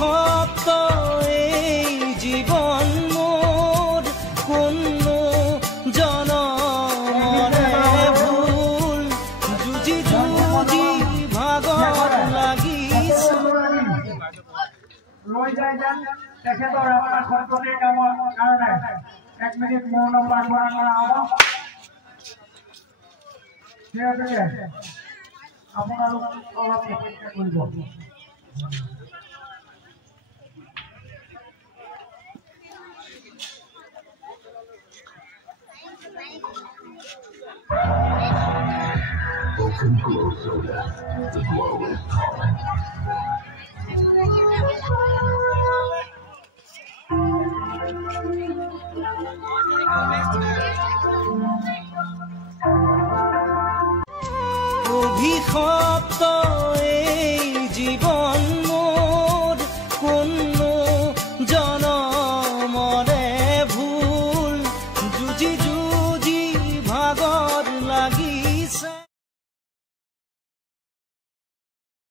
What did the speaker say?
অভিশপ্ত এই জীবন মোৰ কোন জনমৰে ভুল যুঁজি যুঁজি ভাগৰ লাগিছে লৈ যায় যেন তেখেতৰ আপোনাৰ সন্ততিৰ কামৰ কাৰণে 1 মিনিট মৌন প্ৰাৰ্থনা কৰা হ'ব। সেইবাবে আপোনালোক অলপ অপেক্ষা কৰিব। Open Glow Soda. The glow is calling. অভিশপ্ত এই জীবন মোর কোন জনমৰে ভুল যুঁজি যুঁজি ভাগৰ লাগিছে।